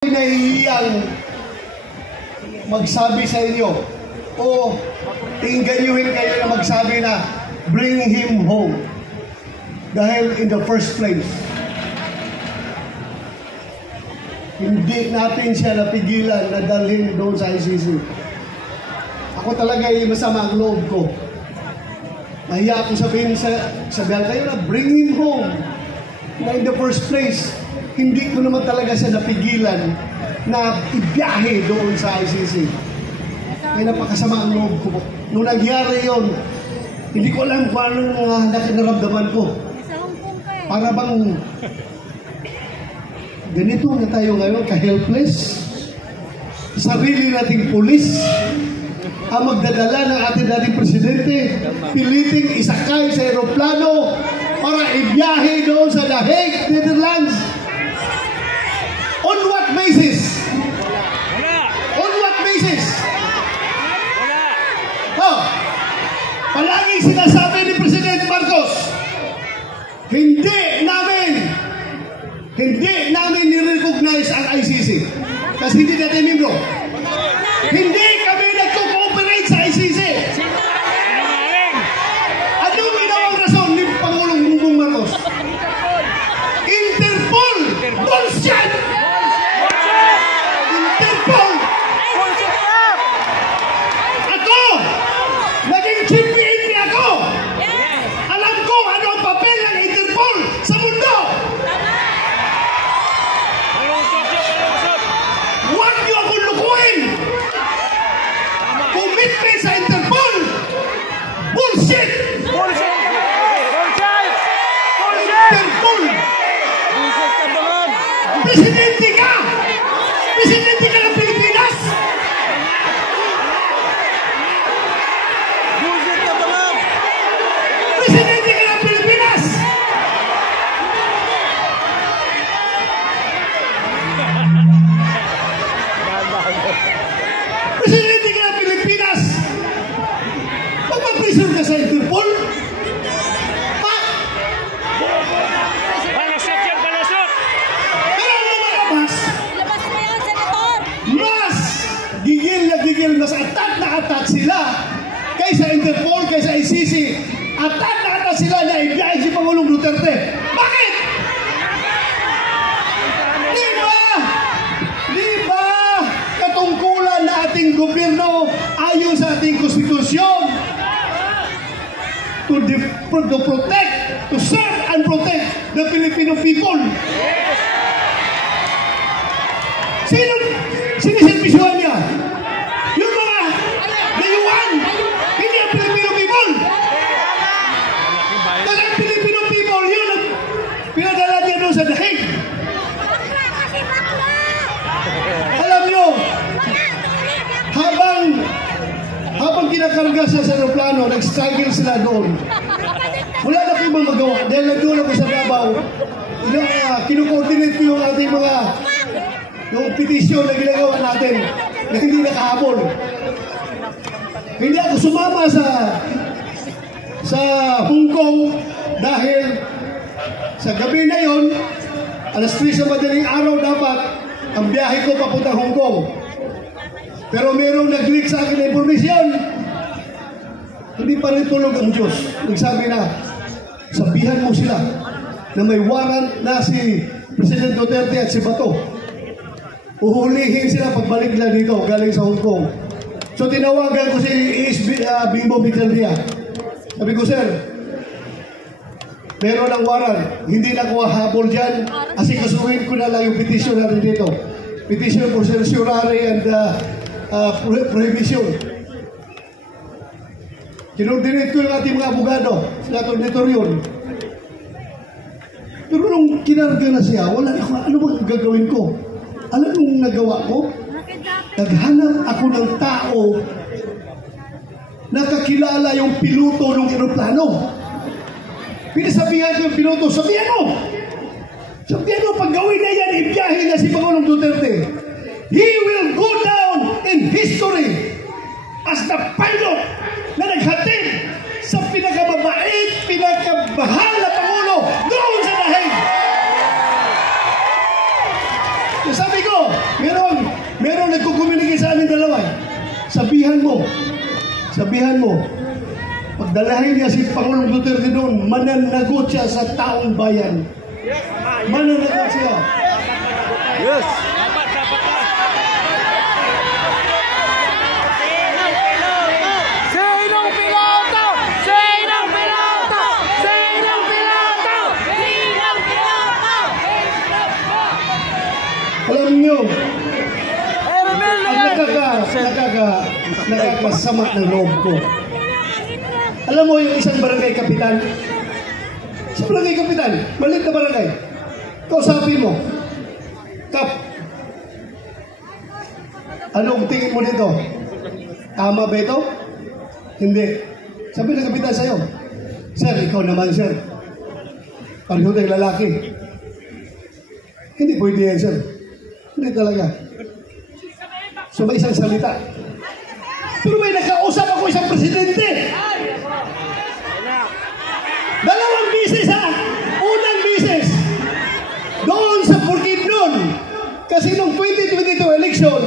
Nahihiyang magsabi sa inyo o tinganyuhin kayo na magsabi na bring him home dahil in the first place hindi natin siya napigilan na dalhin doon sa ICC. Ako talaga ay masama ang loob ko. Nahiya ako sabihin kayo na bring him home na in the first place hindi ko naman talaga siya napigilan na ibiyahe doon sa ICC. Kaya napakasama ang loob ko. Nung nangyari yun, hindi ko alam kung anong nararamdaman ko. Para bang ganito na tayo ngayon, ka-helpless. Sarili nating pulis ang magdadala ng ating dating presidente, piliting isakay sa aeroplano para ibiyahe doon sa The Hague, Netherlands. On what basis? On what basis? Palaging sinasabi ni President Marcos, hindi namin ni-recognize ang ICC kasi hindi natin membro. Hindi kami nagko-cooperate sa ICC. Anong ginawang rason ni Pangulong Bongbong Marcos? Interpol! Bullshit! Interpol! Ako! Naging chief PNP ako! Alam ko ano ang papel ng Interpol sa mundo! Huwag niyo akong lukuhin! Commitment sa Interpol! Bullshit! Bullshit! Interpol! Presidente ka! Presidente ka ng Pilipinas! Presidente ka ng Pilipinas! Presidente ka ng Pilipinas! Magpaprison ka sa Interpol? Mas atat sila kaysa Interpol, kaysa ICC. Atat sila na ibiyahe si Pangulong Duterte. Bakit? Di ba katungkulan na ating gobyerno ayon sa ating konstitusyon to protect, to serve and protect the Filipino people? Sino siniservisyohan niya? Yung mga dayuhan, hindi ang Filipino people. Kasi ang Filipino people, yun ang pinadala niya doon sa The Hague. Alam nyo, habang kinakarga sa aeroplano, nag-struggle sila doon. Wala na ko ibang magawa. Dahil nagdoon ako sa Davao, kinukoordinate ko yung ating mga yung petisyon na ginagawa natin na hindi nakahabol. Hindi ako sumama sa Hong Kong dahil sa gabi na yon, alas 3 sa madaling araw dapat ang biyahe ko papunta Hong Kong. Pero mayroong nag-leak sa akin na informasyon. Hindi pa rin tulog ang Diyos. Nagsabi na, sabihan mo sila na may warrant na si President Duterte at si Bato. Uhulihin sila pagbalik nila dito galing sa Hong Kong. So tinawagan ko si Bimbo Micheldia. Sabi ko, sir, meron ng warrant. Hindi na ko habol dyan. Asikasuhin ko na lang yung petition natin dito. Petition for certiorari and prohibition. Kinordinate ko yung ating mga abogado. Sila tornitor yun. Pero nung kinarga na siya, wala na ako. Ano bang gagawin ko? Alam mong nagawa ko? Naghanap ako ng tao na kakilala yung piloto ng aeroplano. Pinasabihan ko yung piloto, sabihan mo, pag gawin na yan, ibiyahe na si Pangulong Duterte. He will go down in history as the pilot na naghatid sa pinakamabait, pinakamahal na Pangulo doon sa The Hague. Sabi ko, Meron nagkukuminigay sa amin dalawa. Sabihan mo, pagdalahin niya si Pangulong Duterte doon, mananagot siya sa taong bayan. Mananagot siya. Yes. Alam niyo, ang nakakasama ng loob ko. Alam mo yung isang barangay kapitan? Sa barangay kapitan, maliit na barangay. Kausapin mo, Kap, anong tingin mo dito? Tama ba ito? Hindi. Sabi ng kapitan sa'yo, Sir, ikaw naman, sir. Pareho tayong lalaki. Hindi pwede yan, sir. Hindi talaga. So may isang salita. Pero may nakausap ako isang presidente. Dalawang bisis ha. Unang bisis. Doon sa Bukidnon. Kasi nung 2022 election,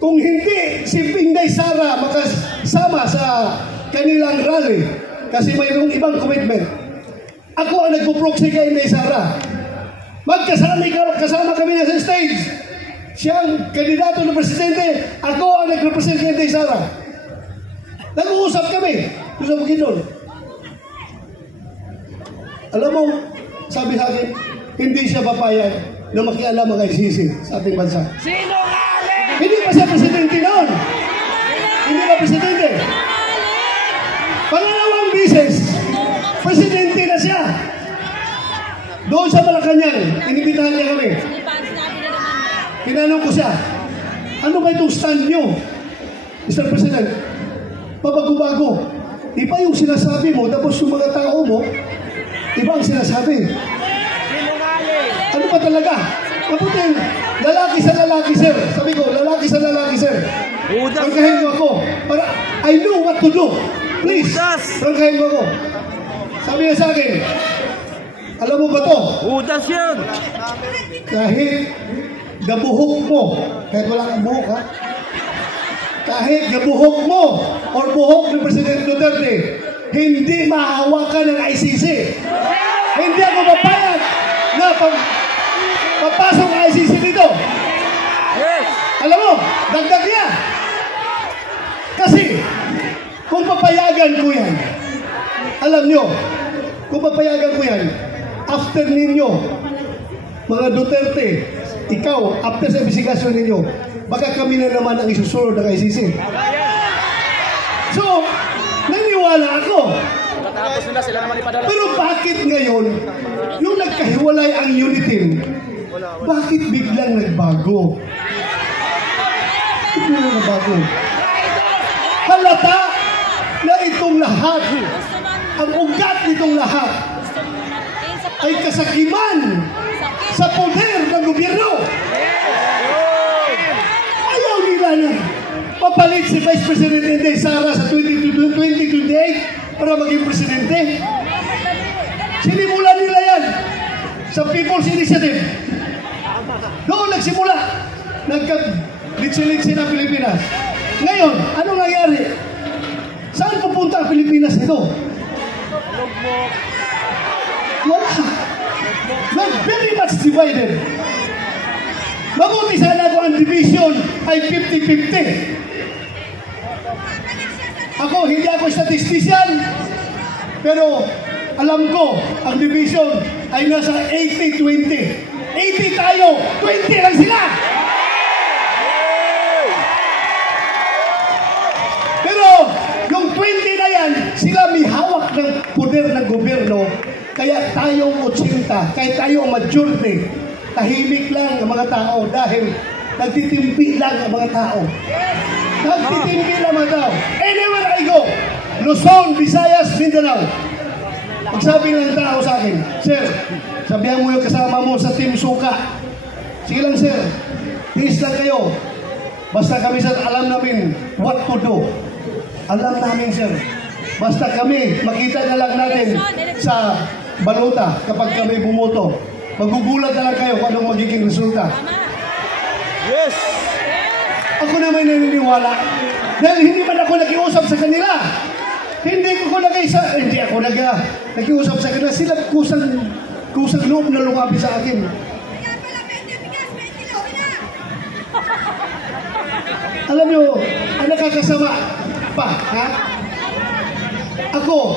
kung hindi si Inday Sara makasama sa kanilang rally, kasi mayroong ibang commitment, ako ang nagpo-proxy kay Inday Sara. Kasama kami na sa stage. Siya ang kandidato ng presidente. Ako ang nag-represent kay Inday Sara. Nag-uusap kami. Sa Bukidnon. Alam mo, sabi sa akin, hindi siya papayag na makialam ang ICC sa ating bansa. Hindi pa siya presidente noon. Hindi pa presidente. Pangalawang bisis, presidente na siya. Doon sa Malacanang, inibitahan niya kami. Tinanong ko siya, ano ba itong stand nyo, Mr. President? Pabago-bago. Iba yung sinasabi mo, tapos yung mga tao mo, iba ang sinasabi. Ano ba talaga? Mabuti, lalaki sa lalaki, sir. Sabi ko, lalaki sa lalaki, sir. Prangkahin mo ako. Para I know what to do. Please, prangkahin mo ako. Sabi niya sa akin, alam mo ba to? Udas yan! Kahit gabuhok mo, kahit wala kang buhok ha, kahit gabuhok mo or buhok ni President Duterte, hindi mahawakan ng ICC. Hindi ako papayag na papasok ang ICC dito. Yes! Alam mo, dagdag niya. Kasi, kung papayagan ko yan, alam nyo, kung papayagan ko yan, after ninyo, mga Duterte, ikaw, after sa investigasyon ninyo, baka kami na naman ang isusunod ng ICC. So, naniwala ako. Pero bakit ngayon, yung nagkahiwalay ang Unitin, bakit biglang nagbago? Biglang nagbago. Halata na itong lahat, ang ugat nitong lahat, ay kasakiman sa poder ng gobyerno. Ayaw nila na papalit si Vice President Inday Sara sa 2028 para maging presidente. Sinimulan nila yan sa People's Initiative. Doon nagsimula. Nagka-litsi-litsi na Pilipinas. Ngayon, ano nangyari? Saan pupunta ang Pilipinas nito? Wala. We're very much divided. Mabuti sana kung ang division ay 50-50. Ako, hindi ako statistician, pero alam ko, ang division ay nasa 80-20. 80 tayo, 20 lang sila. Pero yung 20 na yan, sila may hawak ng poder ng gobyerno. Kaya tayong 80, kaya tayo ang majority, tahimik lang ang mga tao dahil nagtitimpi lang ang mga tao. Nagtitimpi lang ang mga tao. Anywhere I go, Luzon, Visayas, Mindanao, pagsabi ng tao sa akin, Sir, sabihan mo yung kasama mo sa Team Suka. Sige lang, sir. Tiis lang kayo. Basta kami, sir, alam namin what to do. Alam namin, sir. Basta kami, makita na lang natin sa baluta kapag kami bumoto. Magugulat na lang kayo kung anong magiging resulta. Yes! Ako naman naniniwala. Dahil hindi man ako nakiusap sa kanila. Hindi ako nakiusap sa kanila. Sila kusang loob na lumabi sa akin. Alam nyo, ang nakakasama pa, ha? Ako,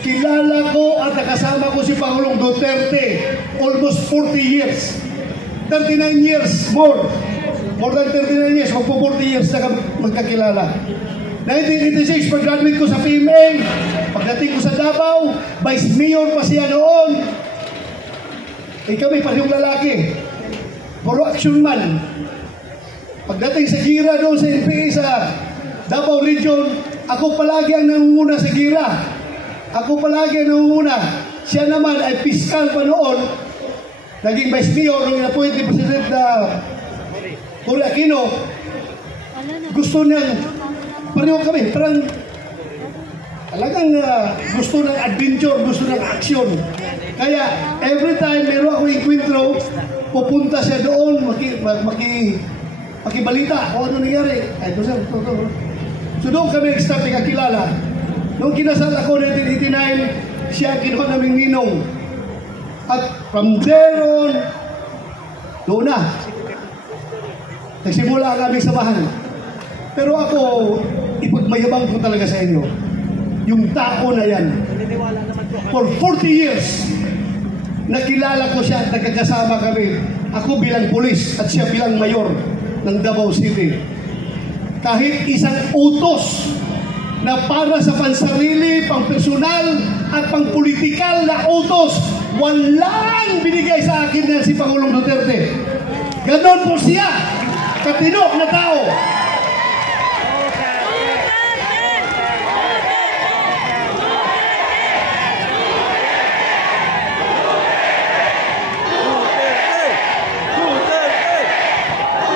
kilala ko at nakasama ko si Pangulong Duterte almost 40 years. 39 years more. More than 39 years, magpo 40 years na kami magkakilala. 1986, pag-graduate ko sa PMA, pagdating ko sa Davao, Vice Mayor pa siya noon. Kami parehong lalaki. Puro action man. Pagdating sa gira doon sa NPA sa Davao Region, ako palagi ang nangunguna sa gira. Ako palagi ang nangunguna. Siya naman ay piskal pa noon. Naging Vice Mayor nung in-appoint ni President Cory Aquino. Gusto niyang, pareho kami, parang talagang gusto ng adventure, gusto ng action. Kaya every time meron ako enkwentro, pupunta siya doon, makibalita kung ano nangyari. Ay, ito sir, ito. So doon kami nag-start nakakilala. Noong kinasal ako 1989, siya kinuha naming ninong. At from there on, doon na. Nagsimula ang aming samahan. Pero ako, ipagmayabang ko talaga sa inyo. Yung tao na yan. For 40 years, nakilala ko siya at nagkakasama kami. Ako bilang pulis at siya bilang mayor ng Davao City. Kahit isang utos na para sa pansarili, pang-personal at pang-politikal na utos, walang binigay sa akin na si Pangulong Duterte. Ganon po siya, katino na tao.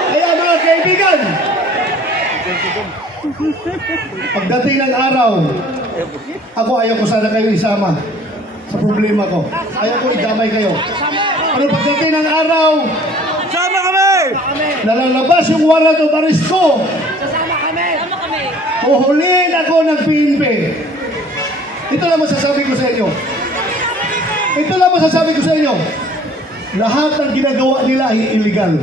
Kaya mga kaibigan, pagdating ng araw, ako ayaw ko sana kayo isama sa problema ko. Ayaw ko idamay kayo. Pero pagdating ng araw, Sama kami! nalalabas yung warrant of arrest ko. Kasama kami! Uhulihin ako ng PNP. Ito lang masasabi ko sa inyo. Ito lang masasabi ko sa inyo. Lahat ng ginagawa nila ay illegal.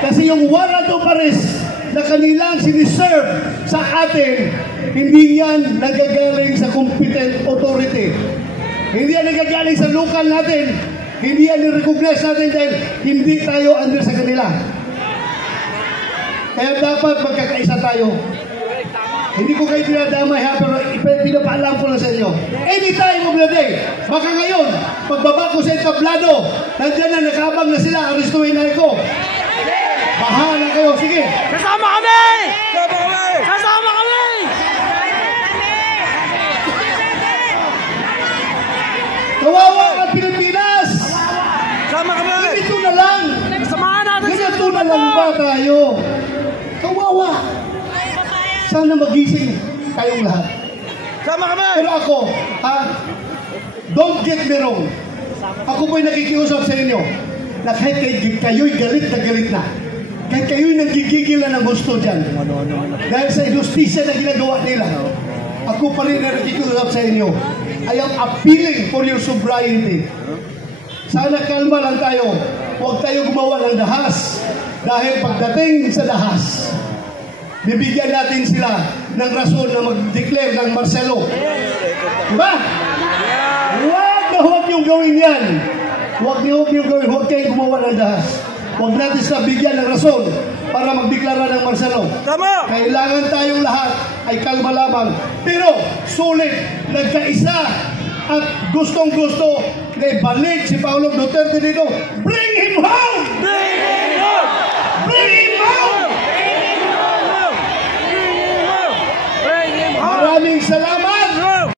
Kasi yung warrant of arrest na kanilang siniserve sa atin, hindi yan nagagaling sa competent authority. Hindi yan nagagaling sa local natin. Hindi yan i-recognize natin dahil hindi tayo under sa kanila. Kaya dapat magkakaisa tayo. Hindi ko kayo pinadamay ha, pero pinapaalam ko lang sa inyo. Anytime of the day, baka ngayon, pagbaba ko sa entablado, nandiyan na, nakabang na sila, arestuhin na ako. Bahala kayo, sige. Kasama kami! Sama kami! Kasama kami! Kawawa ang Pilipinas! Sama kami! Ganito na lang! Samahan natin sila Ganito na lang ba tayo? Kawawa! Sana magising kayong lahat. Sama kami! Pero ako, don't get me wrong. Ako po'y nakikiusap sa inyo na kahit kayo'y galit na. Kahit kayo'y nagigigil na ng gusto dyan. Dahil sa justisya na ginagawa nila. Ako pa rin na nakikiusap sa inyo. I am appealing for your sobriety. Sana kalma lang tayo. Huwag tayo gumawa ng dahas. Dahil pagdating sa dahas, bibigyan natin sila ng rason na mag-declare ng Marcelo. Diba? Huwag niyong gawin yan. Huwag niyong gawin. Huwag kayong gumawa ng dahas. Huwag natin sila bigyan ng rason para magdeklara ng Marcelo. Tama! Kailangan tayong lahat ay kalma lamang. Pero sulit, nagkaisa at gustong-gusto na ibalik si Pangulong Duterte dito. Bring him home!